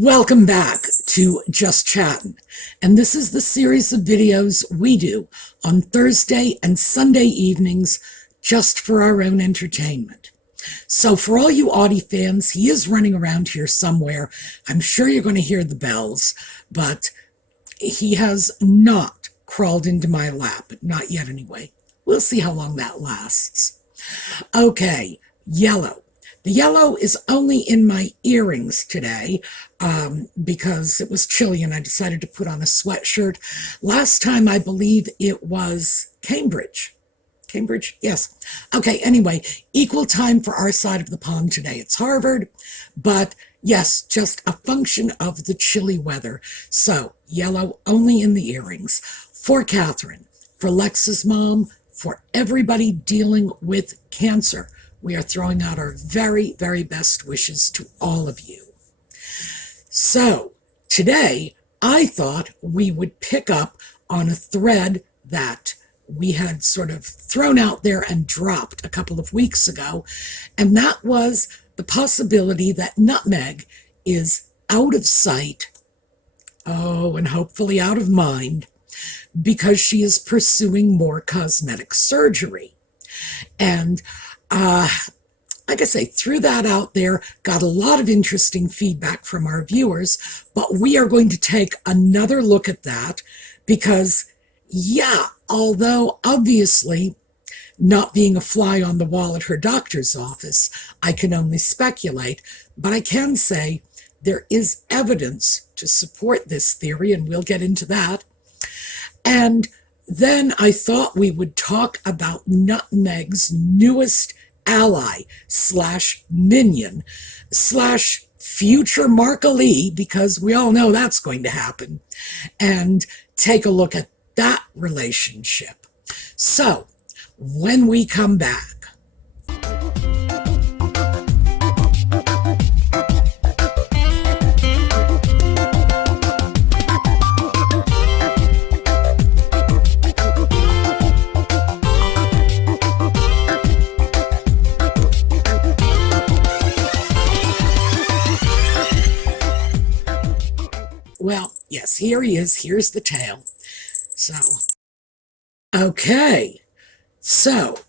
Welcome back to Just Chattin', and this is the series of videos we do on Thursday and Sunday evenings just for our own entertainment. So for all you Audie fans, he is running around here somewhere. I'm sure you're going to hear the bells, but he has not crawled into my lap, not yet anyway. We'll see how long that lasts. Okay, yellow. The yellow is only in my earrings today because it was chilly and I decided to put on a sweatshirt. Last time, I believe it was Cambridge. Cambridge? Yes. Okay, anyway, equal time for our side of the pond today. It's Harvard, but yes, just a function of the chilly weather. So, yellow only in the earrings. For Catherine, for Lex's mom, for everybody dealing with cancer, we are throwing out our very, very best wishes to all of you. So, today, I thought we would pick up on a thread that we had sort of thrown out there and dropped a couple of weeks ago, and that was the possibility that Nutmeg is out of sight, and hopefully out of mind, because she is pursuing more cosmetic surgery. And like I say, threw that out there, got a lot of interesting feedback from our viewers, but we are going to take another look at that because, yeah, although obviously not being a fly on the wall at her doctor's office, I can only speculate, but I can say there is evidence to support this theory, and we'll get into that. And then I thought we would talk about Nutmeg's newest ally / minion / future Mark-a-Lee, because we all know that's going to happen, and take a look at that relationship. So, when we come back, well, yes, here he is. Here's the tail. So, okay. So,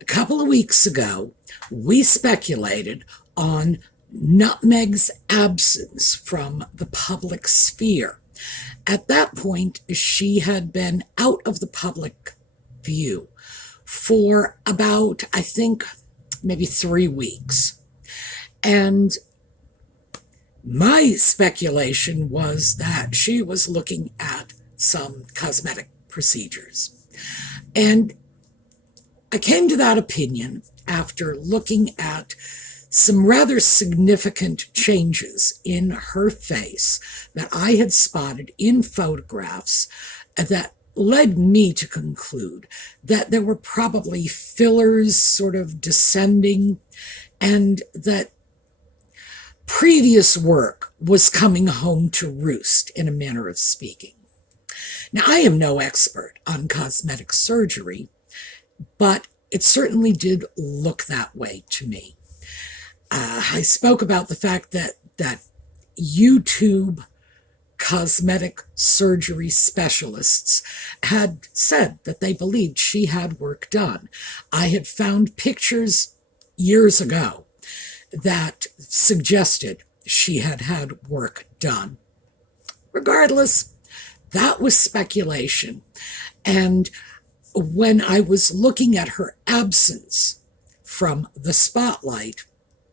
a couple of weeks ago, we speculated on Nutmeg's absence from the public sphere. At that point, she had been out of the public view for about, I think, maybe 3 weeks. And my speculation was that she was looking at some cosmetic procedures. And I came to that opinion after looking at some rather significant changes in her face that I had spotted in photographs that led me to conclude that there were probably fillers sort of descending, and that previous work was coming home to roost, in a manner of speaking. Now, I am no expert on cosmetic surgery, but it certainly did look that way to me. I spoke about the fact that YouTube cosmetic surgery specialists had said that they believed she had work done. I had found pictures years ago that suggested she had had work done. Regardless, that was speculation. And when I was looking at her absence from the spotlight,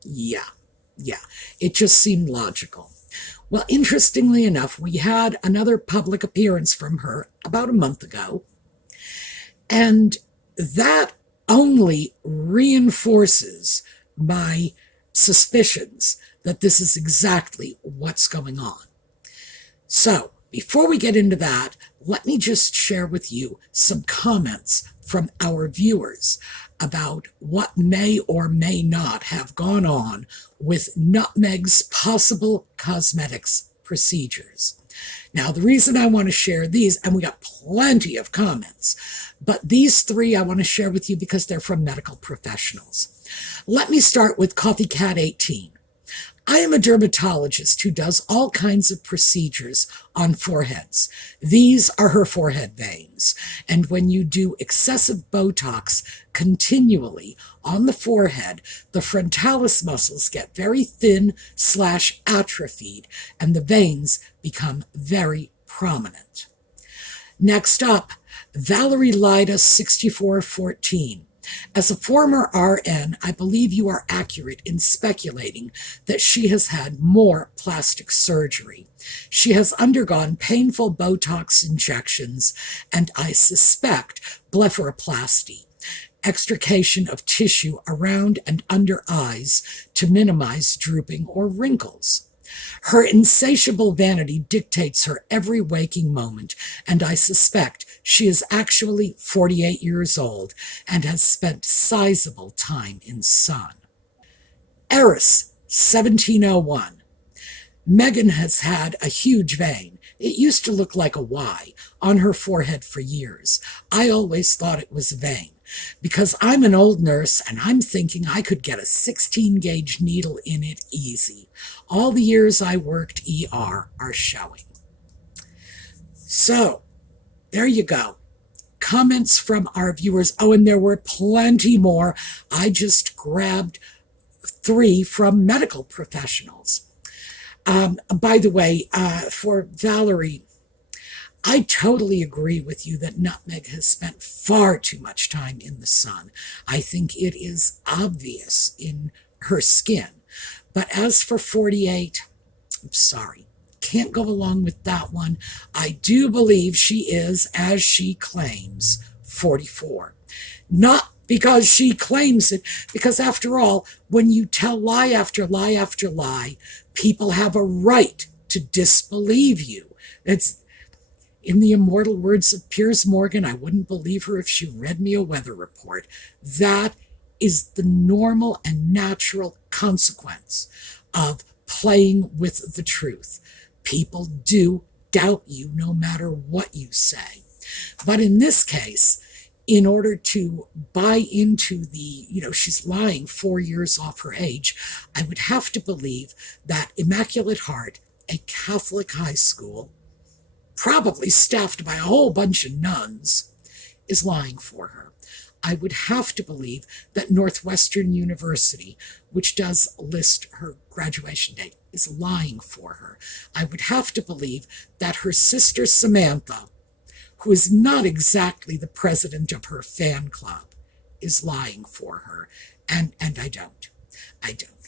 it just seemed logical. Well, interestingly enough, we had another public appearance from her about a month ago, and that only reinforces my suspicions that this is exactly what's going on. So, before we get into that, let me just share with you some comments from our viewers about what may or may not have gone on with Nutmeg's possible cosmetics procedures. Now, the reason I want to share these, and we got plenty of comments, but these 3 I want to share with you because they're from medical professionals. Let me start with Coffee Cat 18. I am a dermatologist who does all kinds of procedures on foreheads. These are her forehead veins. And when you do excessive Botox continually on the forehead, the frontalis muscles get very thin/atrophied, and the veins become very prominent. Next up, Valerie Lida 6414. As a former RN, I believe you are accurate in speculating that she has had more plastic surgery. She has undergone painful Botox injections and, I suspect, blepharoplasty, extrication of tissue around and under eyes to minimize drooping or wrinkles. Her insatiable vanity dictates her every waking moment, and I suspect she is actually 48 years old and has spent sizable time in sun. Eris, 1701. Meghan has had a huge vein. It used to look like a Y on her forehead for years. I always thought it was a vein, because I'm an old nurse and I'm thinking I could get a 16-gauge needle in it easy. All the years I worked ER are showing. So, there you go. Comments from our viewers. Oh, and there were plenty more. I just grabbed 3 from medical professionals. By the way, for Valerie, I totally agree with you that Nutmeg has spent far too much time in the sun. I think it is obvious in her skin. But as for 48, I'm sorry, can't go along with that one. I do believe she is, as she claims, 44. Not because she claims it, because after all, when you tell lie after lie after lie, people have a right to disbelieve you. It's, in the immortal words of Piers Morgan, I wouldn't believe her if she read me a weather report. That is the normal and natural consequence of playing with the truth. People do doubt you no matter what you say. But in this case, in order to buy into the, she's lying 4 years off her age, I would have to believe that Immaculate Heart, a Catholic high school, probably staffed by a whole bunch of nuns, is lying for her. I would have to believe that Northwestern University, which does list her graduation date, is lying for her. I would have to believe that her sister Samantha, who is not exactly the president of her fan club, is lying for her. And I don't.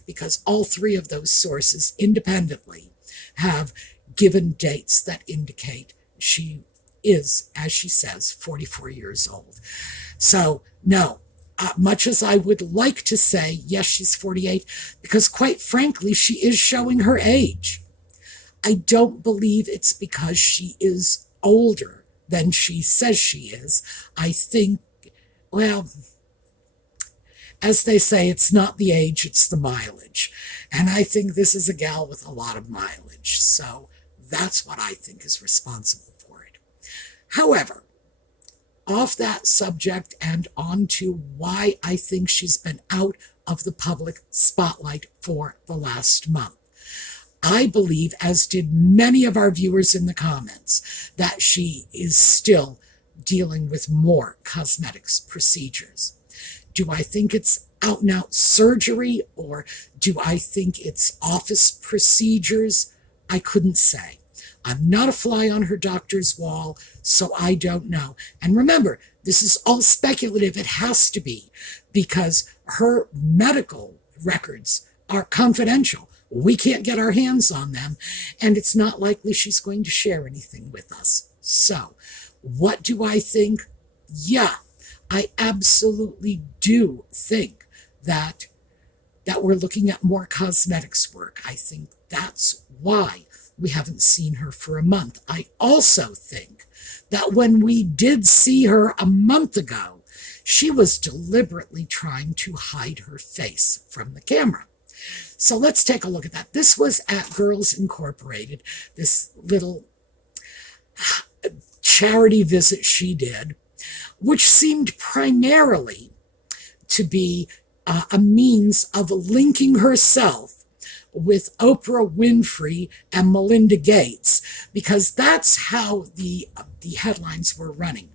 Because all 3 of those sources independently have given dates that indicate she is, as she says, 44 years old. So, no, much as I would like to say, yes, she's 48, because quite frankly, she is showing her age. I don't believe it's because she is older than she says she is. I think, well, as they say, it's not the age, it's the mileage. And I think this is a gal with a lot of mileage. So that's what I think is responsible for it. However, off that subject and on to why I think she's been out of the public spotlight for the last month. I believe, as did many of our viewers in the comments, that she is still dealing with more cosmetics procedures. Do I think it's out-and-out surgery, or do I think it's office procedures? I couldn't say. I'm not a fly on her doctor's wall, so I don't know. And remember, this is all speculative. It has to be, because her medical records are confidential. We can't get our hands on them, and it's not likely she's going to share anything with us. So, what do I think? Yeah, I absolutely do think that we're looking at more cosmetics work. I think that's why we haven't seen her for a month. I also think that when we did see her a month ago, she was deliberately trying to hide her face from the camera. So let's take a look at that. This was at Girls Incorporated, this little charity visit she did, which seemed primarily to be a means of linking herself with Oprah Winfrey and Melinda Gates, because that's how the headlines were running.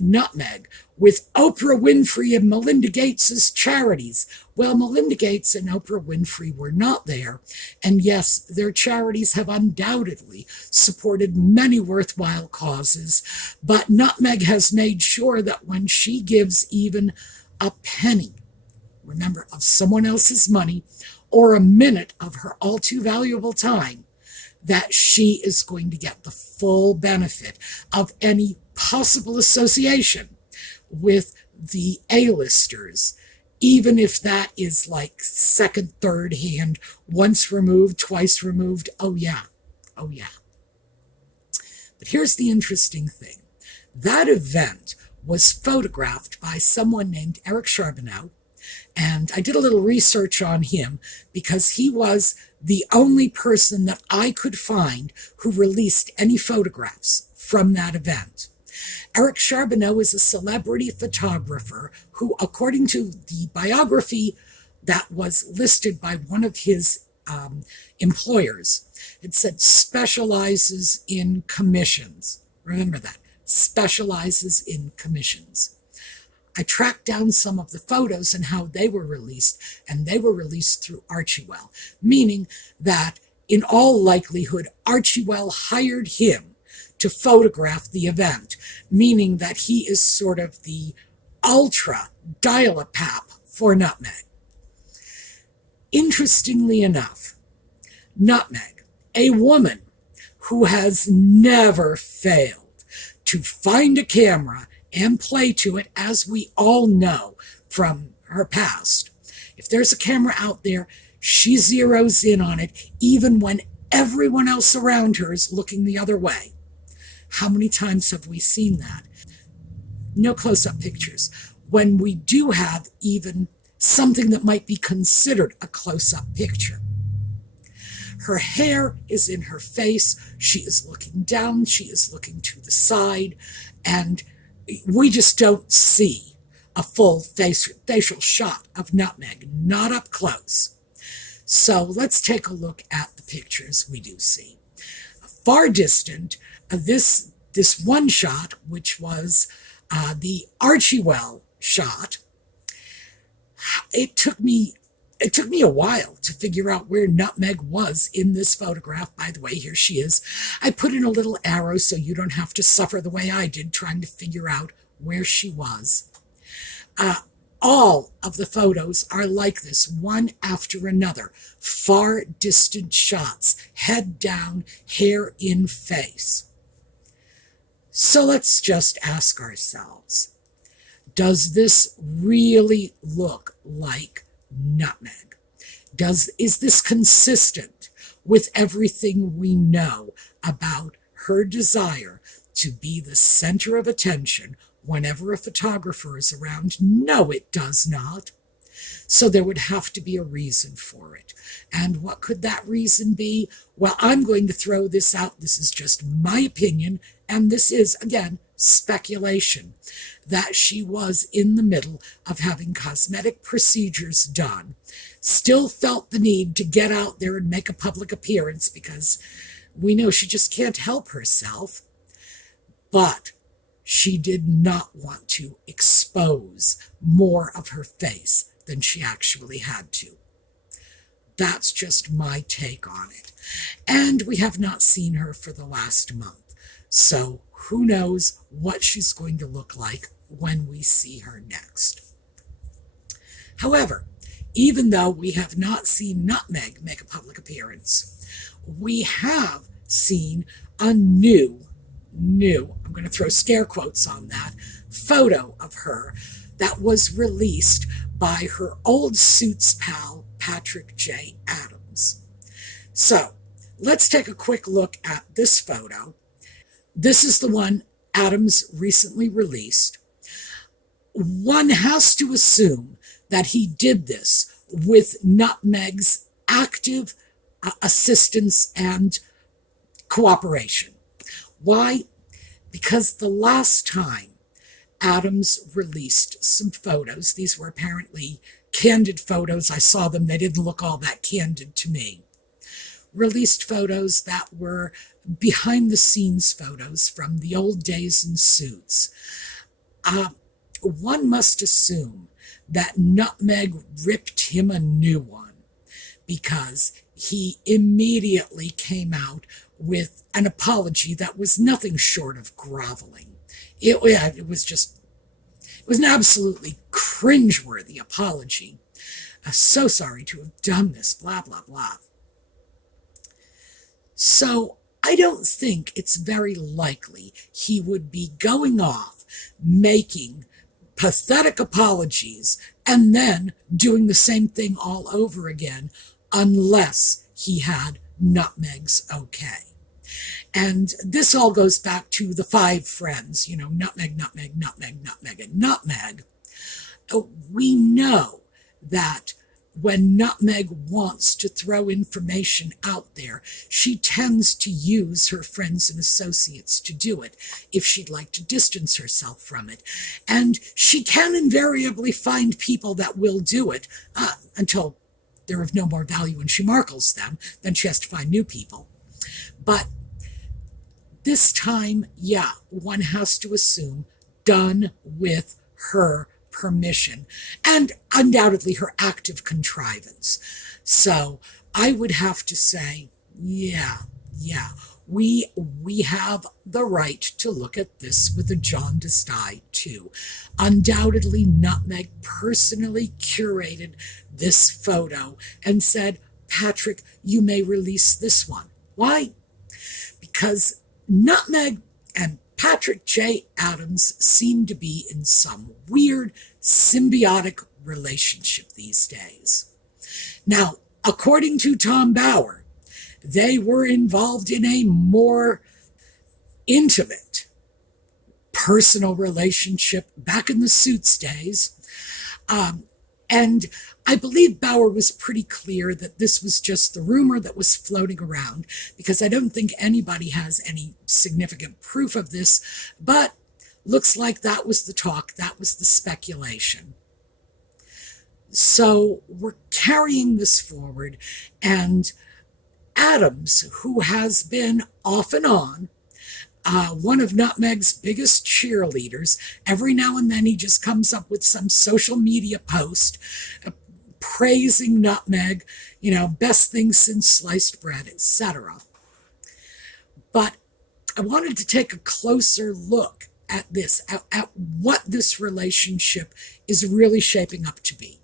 Nutmeg with Oprah Winfrey and Melinda Gates's charities. Well, Melinda Gates and Oprah Winfrey were not there. And yes, their charities have undoubtedly supported many worthwhile causes. But Nutmeg has made sure that when she gives even a penny, remember, of someone else's money, or a minute of her all too valuable time, that she is going to get the full benefit of any possible association with the A-listers, even if that is like second, third hand, once removed, twice removed. Oh yeah. But here's the interesting thing. That event was photographed by someone named Eric Charbonneau, and I did a little research on him because he was the only person that I could find who released any photographs from that event. Eric Charbonneau is a celebrity photographer who, according to the biography that was listed by one of his employers, it said specializes in commissions. Remember that, specializes in commissions. I tracked down some of the photos and how they were released, and they were released through Archewell, meaning that in all likelihood, Archewell hired him to photograph the event, meaning that he is sort of the ultra dial-a-pap for Nutmeg. Interestingly enough, Nutmeg, a woman who has never failed to find a camera and play to it, as we all know from her past. If there's a camera out there, she zeroes in on it, even when everyone else around her is looking the other way. How many times have we seen that? No close-up pictures. When we do have even something that might be considered a close-up picture. Her hair is in her face. She is looking down. She is looking to the side. And we just don't see a full facial shot of Nutmeg, not up close. So let's take a look at the pictures we do see. Far distant, this one shot, which was the Archewell shot, it took me a while to figure out where Nutmeg was in this photograph. By the way, here she is. I put in a little arrow so you don't have to suffer the way I did trying to figure out where she was. All of the photos are like this, one after another. Far distant shots, head down, hair in face. So let's just ask ourselves, does this really look like Nutmeg? Is this consistent with everything we know about her desire to be the center of attention whenever a photographer is around? No, it does not. So there would have to be a reason for it. And what could that reason be? Well, I'm going to throw this out. This is just my opinion, and this is, again, speculation, that she was in the middle of having cosmetic procedures done, still felt the need to get out there and make a public appearance because we know she just can't help herself, but she did not want to expose more of her face than she actually had to. That's just my take on it. And we have not seen her for the last month, so who knows what she's going to look like when we see her next. However, even though we have not seen Nutmeg make a public appearance, we have seen a new, I'm going to throw scare quotes on that, photo of her that was released by her old Suits pal, Patrick J. Adams. So let's take a quick look at this photo. This is the one Adams recently released. One has to assume that he did this with Nutmeg's active assistance and cooperation. Why? Because the last time Adams released some photos, these were apparently candid photos. I saw them. They didn't look all that candid to me. Released photos that were behind the scenes photos from the old days in Suits. One must assume that Nutmeg ripped him a new one because he immediately came out with an apology that was nothing short of groveling. It was an absolutely cringeworthy apology. I'm so sorry to have done this, blah, blah, blah. So I don't think it's very likely he would be going off making pathetic apologies and then doing the same thing all over again unless he had Nutmeg's okay. And this all goes back to the 5 friends, Nutmeg, Nutmeg, Nutmeg, Nutmeg, and Nutmeg. We know that when Nutmeg wants to throw information out there, she tends to use her friends and associates to do it if she'd like to distance herself from it. And she can invariably find people that will do it until they're of no more value and she markles them. Then she has to find new people. But this time, yeah, one has to assume done with her permission and undoubtedly her active contrivance. So I would have to say, yeah, we have the right to look at this with a jaundiced eye too. Undoubtedly, Nutmeg personally curated this photo and said, Patrick, you may release this one. Why? Because Nutmeg and Patrick J. Adams seem to be in some weird symbiotic relationship these days. Now, according to Tom Bauer, they were involved in a more intimate personal relationship back in the Suits days. And I believe Bauer was pretty clear that this was just the rumor that was floating around, because I don't think anybody has any significant proof of this, but looks like that was the talk, that was the speculation. So we're carrying this forward, and Adams, who has been off and on one of Nutmeg's biggest cheerleaders, every now and then he just comes up with some social media post praising Nutmeg, best thing since sliced bread, etc. But I wanted to take a closer look at this, at what this relationship is really shaping up to be.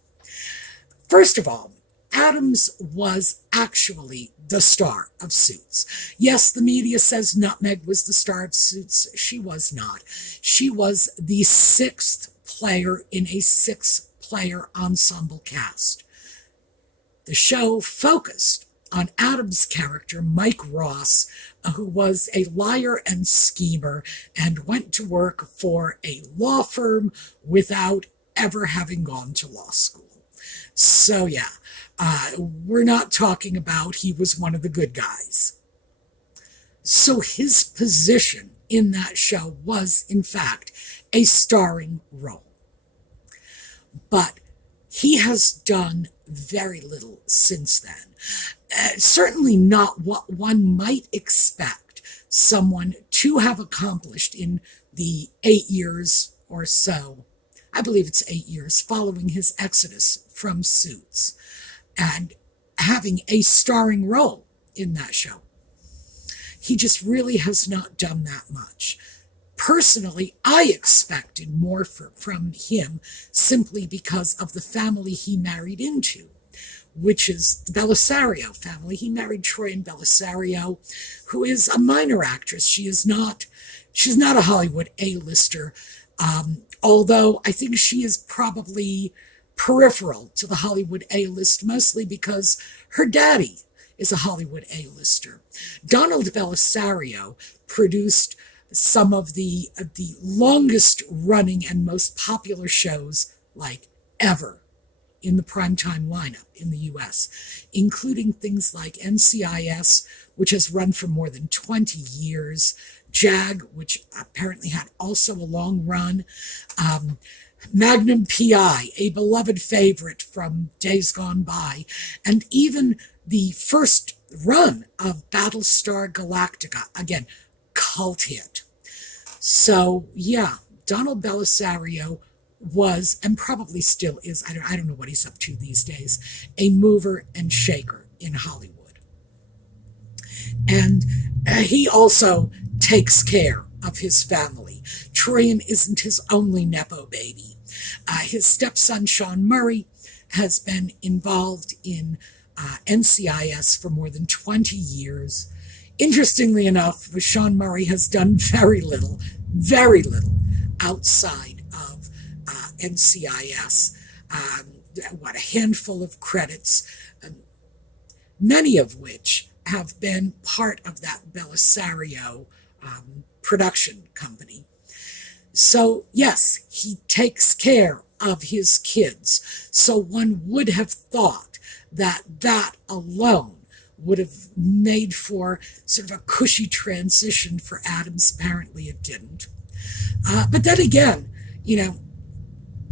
First of all, Adams was actually the star of Suits. Yes, the media says Nutmeg was the star of Suits. She was not. She was the 6th player in a 6-player ensemble cast. The show focused on Adams' character, Mike Ross, who was a liar and schemer and went to work for a law firm without ever having gone to law school. So yeah, we're not talking about he was one of the good guys. So his position in that show was, in fact, a starring role. But he has done very little since then. Certainly not what one might expect someone to have accomplished in the 8 years or so, I believe it's 8 years, following his exodus from Suits and having a starring role in that show. He just really has not done that much. Personally, I expected more from him simply because of the family he married into, which is the Bellisario family. He married Troian Bellisario, who is a minor actress. She's not a Hollywood A-lister, although I think she is probably peripheral to the Hollywood A-list, mostly because her daddy is a Hollywood A-lister. Donald Bellisario produced some of the longest running and most popular shows like ever in the primetime lineup in the US, including things like NCIS, which has run for more than 20 years, JAG, which apparently had also a long run, Magnum PI, a beloved favorite from days gone by, and even the first run of Battlestar Galactica, again, cult hit. So, yeah, Donald Belisario was, and probably still is, I don't know what he's up to these days, a mover and shaker in Hollywood. And he also takes care of his family. Troyan isn't his only Nepo baby. His stepson, Sean Murray, has been involved in NCIS for more than 20 years. Interestingly enough, Sean Murray has done very little outside of NCIS. A handful of credits, many of which have been part of that Belisario production company. So, yes, he takes care of his kids. So one would have thought that that alone would have made for sort of a cushy transition for Adams. Apparently it didn't. But then again,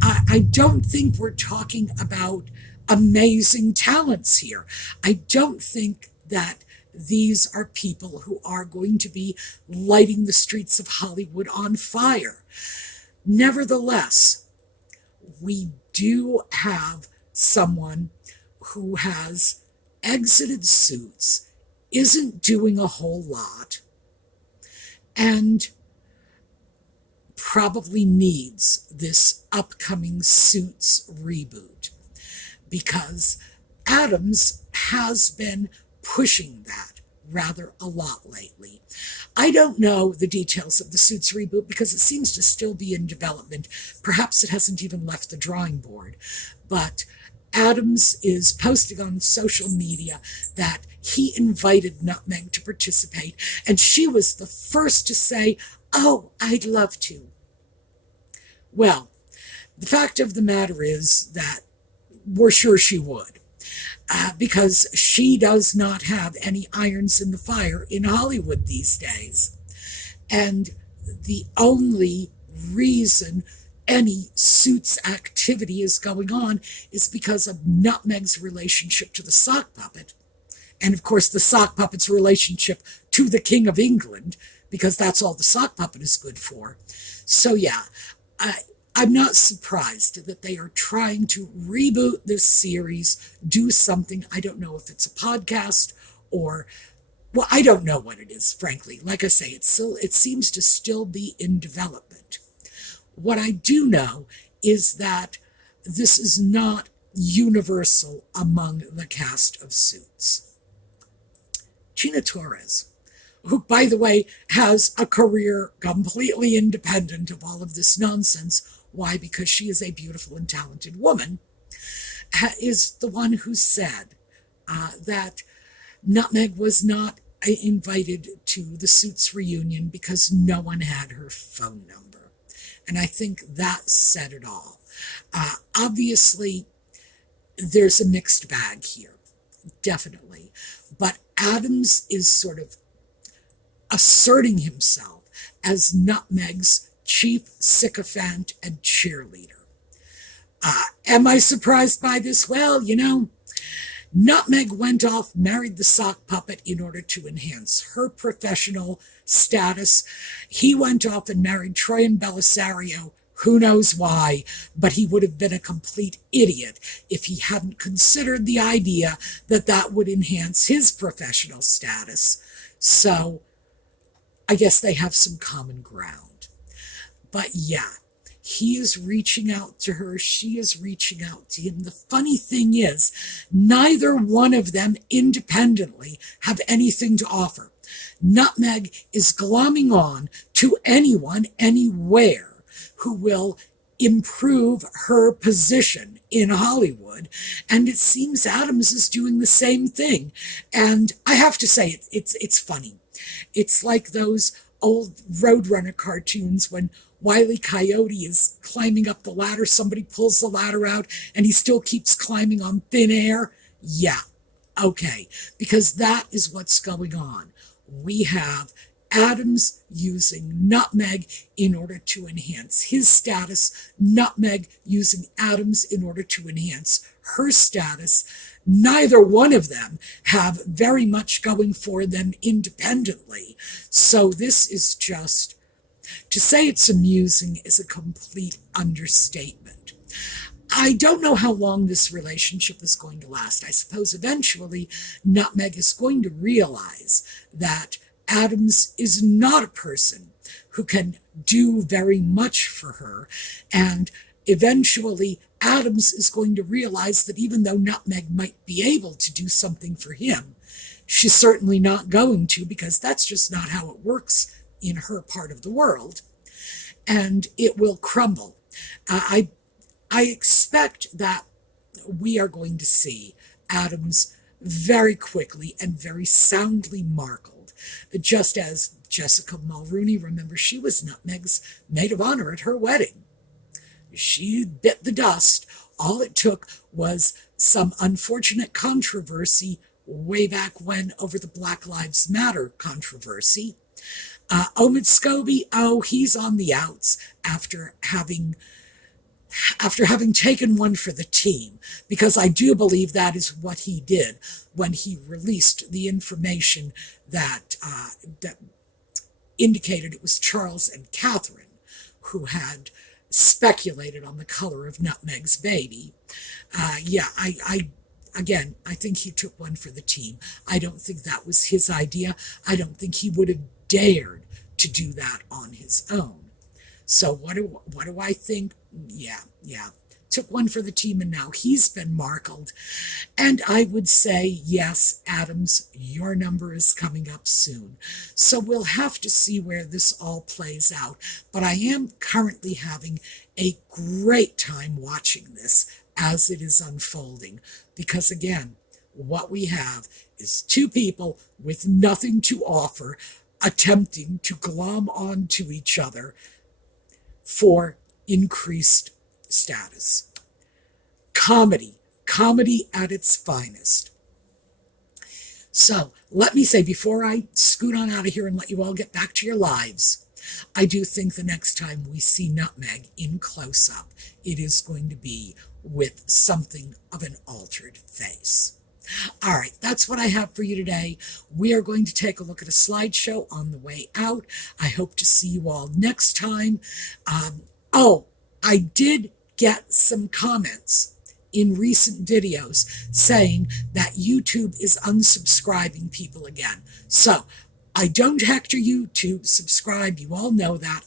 I don't think we're talking about amazing talents here. I don't think that these are people who are going to be lighting the streets of Hollywood on fire. Nevertheless, we do have someone who has exited Suits, isn't doing a whole lot, and probably needs this upcoming Suits reboot, because Adams has been pushing that rather a lot lately. I don't know the details of the Suits reboot because it seems to still be in development. Perhaps it hasn't even left the drawing board. But Adams is posting on social media that he invited Nutmeg to participate, and she was the first to say, "Oh, I'd love to." Well, the fact of the matter is that we're sure she would. Because she does not have any irons in the fire in Hollywood these days. And the only reason any Suits activity is going on is because of Nutmeg's relationship to the sock puppet. And of course, the sock puppet's relationship to the King of England, because that's all the sock puppet is good for. So yeah, I'm not surprised that they are trying to reboot this series, do something. I don't know if it's a podcast or, well, I don't know what it is, frankly. Like I say, it seems to still be in development. What I do know is that this is not universal among the cast of Suits. Gina Torres, who, by the way, has a career completely independent of all of this nonsense. Why? Because she is a beautiful and talented woman, is the one who said that Nutmeg was not invited to the Suits reunion because no one had her phone number. And I think that said it all. Obviously, there's a mixed bag here, definitely. But Adams is sort of asserting himself as Nutmeg's chief sycophant and cheerleader. Am I surprised by this? Well, Nutmeg went off, married the sock puppet in order to enhance her professional status. He went off and married Troyan Belisario. Who knows why, but he would have been a complete idiot if he hadn't considered the idea that that would enhance his professional status. So I guess they have some common ground. But yeah, he is reaching out to her. She is reaching out to him. The funny thing is, neither one of them independently have anything to offer. Nutmeg is glomming on to anyone, anywhere, who will improve her position in Hollywood. And it seems Adams is doing the same thing. And I have to say, it's funny. It's like those old Roadrunner cartoons when Wile E. Coyote is climbing up the ladder, somebody pulls the ladder out, and he still keeps climbing on thin air. Yeah, okay, because that is what's going on. We have Adams using Nutmeg in order to enhance his status, Nutmeg using Adams in order to enhance her status. Neither one of them have very much going for them independently. So this is just, to say it's amusing is a complete understatement. I don't know how long this relationship is going to last. I suppose eventually Nutmeg is going to realize that Adams is not a person who can do very much for her, and eventually Adams is going to realize that even though Nutmeg might be able to do something for him, she's certainly not going to, because that's just not how it works in her part of the world, and it will crumble. I expect that we are going to see Adams very quickly and very soundly markled, just as Jessica Mulrooney, remember, she was Nutmeg's maid of honor at her wedding. She bit the dust. All it took was some unfortunate controversy way back when over the Black Lives Matter controversy. Omid Scobie, he's on the outs after having taken one for the team, because I do believe that is what he did when he released the information that indicated it was Charles and Catherine who had speculated on the color of Nutmeg's baby. Again, I think he took one for the team. I don't think that was his idea. I don't think he would have dared to do that on his own. So what do I think? Yeah. Took one for the team, and now he's been markled. And I would say, yes, Adams, your number is coming up soon. So we'll have to see where this all plays out. But I am currently having a great time watching this as it is unfolding. Because again, what we have is two people with nothing to offer attempting to glom onto each other for increased status. Comedy at its finest. So let me say, before I scoot on out of here and let you all get back to your lives, I do think the next time we see Nutmeg in close-up, it is going to be with something of an altered face. All right, that's what I have for you today. We are going to take a look at a slideshow on the way out. I hope to see you all next time. I did get some comments in recent videos saying that YouTube is unsubscribing people again. So I don't hector you to subscribe. You all know that.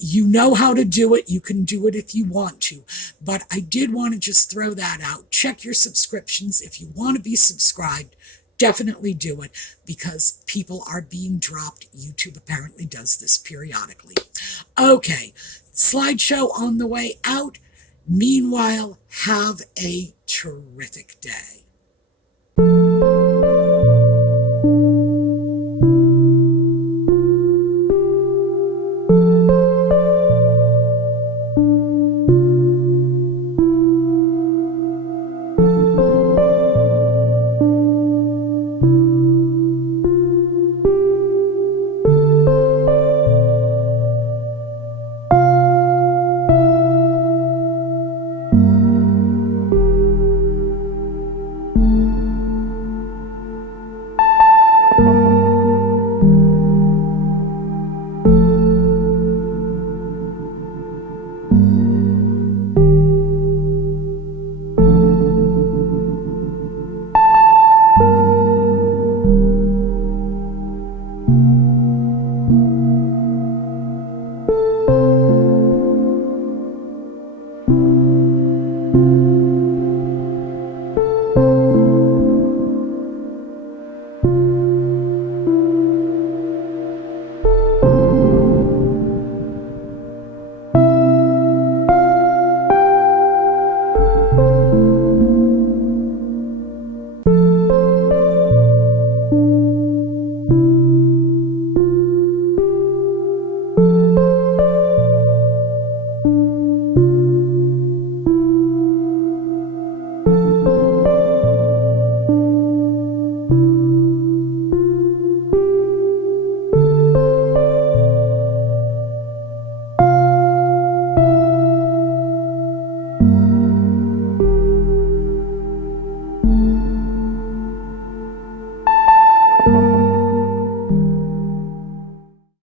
You know how to do it. You can do it if you want to. But I did want to just throw that out. Check your subscriptions. If you want to be subscribed, definitely do it, because people are being dropped. YouTube apparently does this periodically. Okay, slideshow on the way out. Meanwhile, have a terrific day.